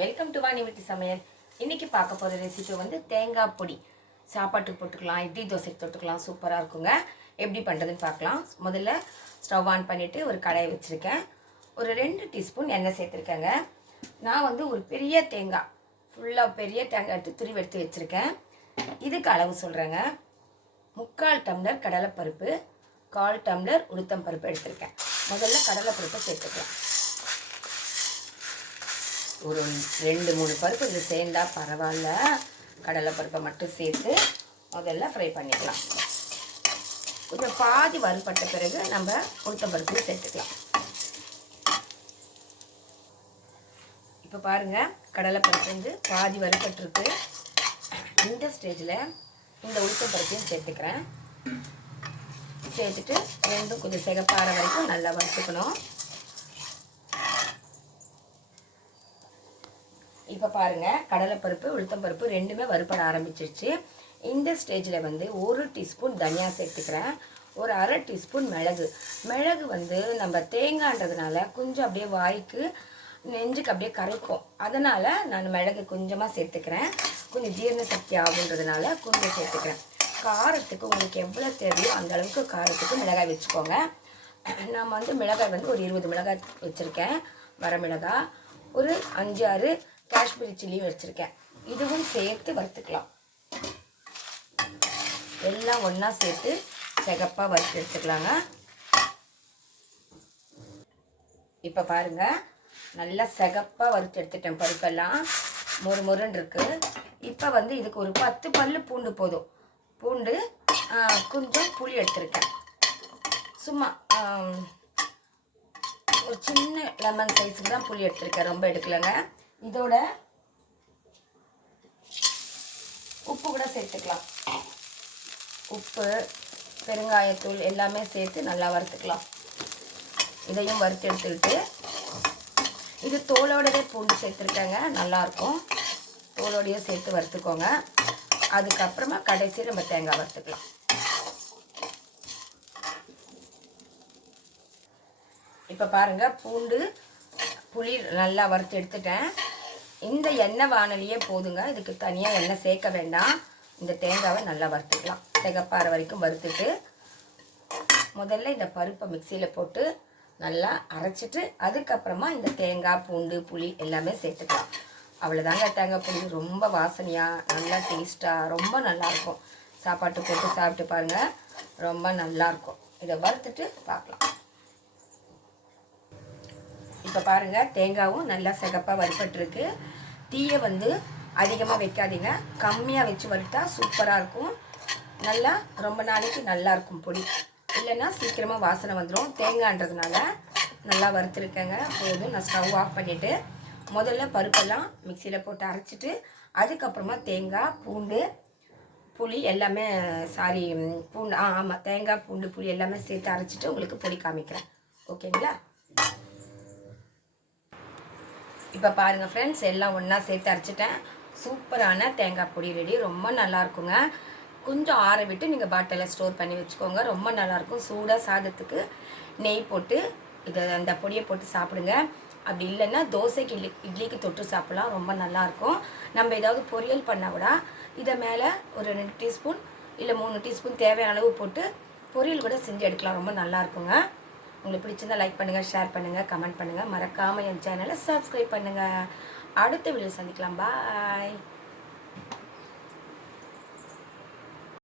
Welcome to Vani வீட்டு சமையல் இன்னைக்கு பார்க்க போகிற ரெசிபி வந்து தேங்காய் பொடி. சாப்பாட்டுக்கு போட்டுக்கலாம் இட்லி தோசைக்கு தொட்டுக்கலாம் சூப்பராக இருக்குங்க. எப்படி பண்ணுறதுன்னு பார்க்கலாம். முதல்ல ஸ்டவ் ஆன் பண்ணிவிட்டு ஒரு கடாயை வச்சுருக்கேன். ஒரு ரெண்டு டீஸ்பூன் எண்ணெய் சேர்த்துருக்கேங்க. நான் வந்து ஒரு பெரிய தேங்காய் ஃபுல்லாக பெரிய தேங்காய் எடுத்து துருவி எடுத்து வச்சுருக்கேன். இதுக்கு அளவு சொல்கிறேங்க முக்கால் டம்ளர் கடலைப்பருப்பு கால் டம்ளர் உளுத்தம் பருப்பு எடுத்திருக்கேன். முதல்ல கடலைப்பருப்பை சேர்த்துக்கலாம். ஒரு ரெண்டு மூணு பருப்பு இது சேர்ந்தால் பரவாயில்ல. கடலைப்பருப்பை மட்டும் சேர்த்து முதல்ல ஃப்ரை பண்ணிக்கலாம். கொஞ்சம் பாதி வறுபட்ட பிறகு நம்ம உளுத்தம் பருப்பு சேர்த்துக்கலாம். இப்போ பாருங்கள் கடலைப்பருப்பு வந்து பாதி வறுபட்டுருக்கு. இந்த ஸ்டேஜில் இந்த உளுத்தம் பருப்பையும் சேர்த்துக்கிறேன். சேர்த்துட்டு ரெண்டும் கொஞ்சம் சிகப்பாற வரைக்கும் நல்லா வறுத்துக்கணும். இப்போ பாருங்கள் கடலைப்பருப்பு உளுத்தம்பருப்பு ரெண்டுமே வறுப்பட ஆரம்பிச்சிருச்சு. இந்த ஸ்டேஜில் வந்து ஒரு டீஸ்பூன் தனியா சேர்த்துக்கிறேன். ஒரு அரை டீஸ்பூன் மிளகு. மிளகு வந்து நம்ம தேங்காய்ன்றதுனால கொஞ்சம் அப்படியே வாய்க்கு நெஞ்சுக்கு அப்படியே கரைக்கும். அதனால் நான் மிளகு கொஞ்சமாக சேர்த்துக்கிறேன். கொஞ்சம் ஜீரண சக்தி ஆகுன்றதுனால கொஞ்சம் சேர்த்துக்கிறேன். காரத்துக்கு உங்களுக்கு எவ்வளோ தேவையோ அந்த அளவுக்கு காரத்துக்கு மிளகாய் வச்சுக்கோங்க. நான் வந்து மிளகாய் வந்து ஒரு இருபது மிளகாய் வச்சுருக்கேன். வரமிளகாய் ஒரு அஞ்சு ஆறு காஷ்மீரி சில்லியும் வச்சுருக்கேன். இதுவும் சேர்த்து வறுத்துக்கலாம். எல்லாம் ஒன்றா சேர்த்து சிகப்பாக வறுத்து எடுத்துக்கலாங்க. இப்போ பாருங்கள் நல்லா சிகப்பாக வறுத்து எடுத்துட்டேன் பருப்பெல்லாம். மொறு மொறுன்னு இருக்குது இப்போ வந்து இதுக்கு ஒரு பத்து பல்லு பூண்டு போதும். பூண்டு கொஞ்சம் புளி எடுத்திருக்கேன். சும்மா ஒரு சின்ன லெமன் சைஸுக்கு தான் புளி எடுத்திருக்கேன். ரொம்ப எடுக்கலைங்க. இதோட உப்பு கூட சேர்த்துக்கலாம். உப்பு பெருங்காயத்தூள் எல்லாமே சேர்த்து நல்லா வறுத்துக்கலாம். இதையும் வறுத்து எடுத்துக்கிட்டு இது தோலோடவே பூண்டு சேர்த்துருக்கேங்க நல்லாயிருக்கும். தோலோடையே சேர்த்து வறுத்துக்கோங்க. அதுக்கப்புறமா கடைசி நம்ம தேங்காய் வறுத்துக்கலாம். இப்போ பாருங்கள் பூண்டு புளி நல்லா வறுத்து எடுத்துட்டேன். இந்த எண்ணெய் வானலியே போதுங்க. இதுக்கு தனியாக எண்ணெய் சேர்க்க வேண்டாம். இந்த தேங்காவை நல்லா வறுத்துக்கலாம். சிகப்பாற வரைக்கும் வறுத்துட்டு முதல்ல இந்த பருப்பை மிக்சியில் போட்டு நல்லா அரைச்சிட்டு அதுக்கப்புறமா இந்த தேங்காய் பூண்டு புளி எல்லாமே சேர்த்துக்கலாம். அவ்வளோதாங்க தேங்காய் புளி. ரொம்ப வாசனையாக நல்லா டேஸ்ட்டாக ரொம்ப நல்லாயிருக்கும் சாப்பாட்டு போட்டு சாப்பிட்டு பாருங்கள் ரொம்ப நல்லாயிருக்கும் இதை வறுத்துட்டு பார்க்கலாம். இப்போ பாருங்கள் தேங்காவும் நல்லா சிகப்பாக வறுபட்டுருக்கு. தீயை வந்து அதிகமாக வைக்காதீங்க. கம்மியாக வச்சு வறுத்தா சூப்பராக இருக்கும். நல்லா ரொம்ப நாளைக்கு நல்லாயிருக்கும் பொடி. இல்லைன்னா சீக்கிரமாக வாசனை வந்துடும் தேங்காய்ன்றதுனால நல்லா வறுத்துருக்கேங்க. போதும் நான் ஸ்டவ் ஆஃப் பண்ணிவிட்டு முதல்ல பருப்பெல்லாம் மிக்சியில் போட்டு அரைச்சிட்டு அதுக்கப்புறமா தேங்காய் பூண்டு புளி எல்லாமே சாரி பூண்டு ஆ ஆமாம் தேங்காய் பூண்டு புளி எல்லாமே சேர்த்து அரைச்சிட்டு உங்களுக்கு பொடி காமிக்கிறேன். ஓகேங்களா? இப்போ பாருங்கள் ஃப்ரெண்ட்ஸ் எல்லாம் ஒன்றா சேர்த்து அரைச்சிட்டேன். சூப்பரான தேங்காய் பொடி ரெடி ரொம்ப நல்லா இருக்குங்க. கொஞ்சம் ஆற விட்டு நீங்கள் பாட்டிலில் ஸ்டோர் பண்ணி வச்சுக்கோங்க. ரொம்ப நல்லாயிருக்கும் சூடாக சாதத்துக்கு நெய் போட்டு இதை அந்த பொடியை போட்டு சாப்பிடுங்க. அப்படி இல்லைன்னா தோசைக்கு இட்லி இட்லிக்கு தொட்டு சாப்பிடலாம். ரொம்ப நல்லாயிருக்கும் நம்ம ஏதாவது பொரியல் பண்ணால் கூட இதை மேலே ஒரு ரெண்டு டீஸ்பூன் இல்லை மூணு டீஸ்பூன் தேவையான அளவு போட்டு பொரியல் கூட செஞ்சு எடுக்கலாம். ரொம்ப நல்லா இருக்குங்க. உங்களுக்கு பிடிச்சிருந்தா லைக் பண்ணுங்கள் ஷேர் பண்ணுங்கள் கமெண்ட் பண்ணுங்கள் மறக்காமல் என் சேனலை சப்ஸ்கிரைப் பண்ணுங்கள் அடுத்த வீடியோ சந்திக்கலாம். பாய்